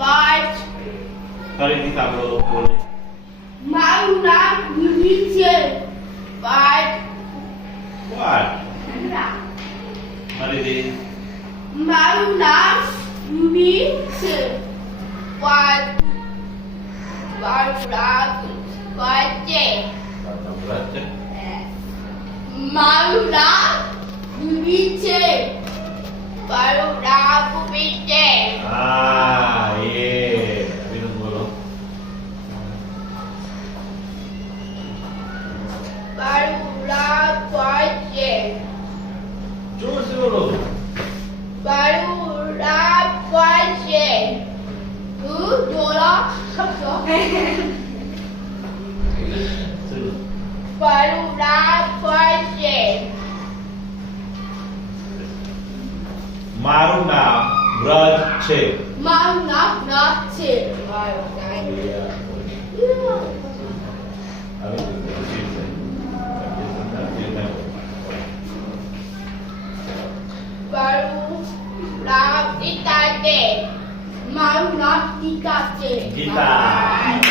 Watch. ફરીથી સાંભળો બોલો. મારું નામ યુવી છે. Watch. What? ફરીથી. મારું નામ યુવી છે. Watch. મારું નામ Watch છે. મારું નામ યુવી છે. મારું નામ યુવી છે. હા એ અભિનંદન બોલો. મારું નામ Watch છે. જોરથી બોલો. મારું નામ Watch છે. તું જોડા શકશો. ચલો. મારું નામ Watch છે. મારું નામ વ્રજ છે. મારું નામ નાથ છે. મારું નામ મારું નામ ગીતા છે. મારું નામ ગીતા છે. गीता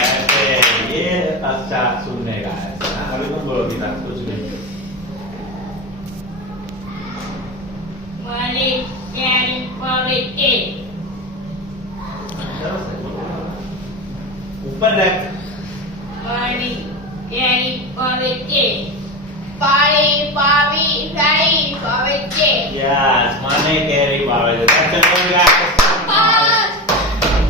ऐसे ये अच्छा सुनने का है अभी तुम बोलो गीता कुछ भी મારી ક્યારી પડે છે. ऊपर रख મારી ક્યારી પડે છે. પાણી પાવી રાઈ પડે છે. यस माने कैरी पावे अच्छा चलो यार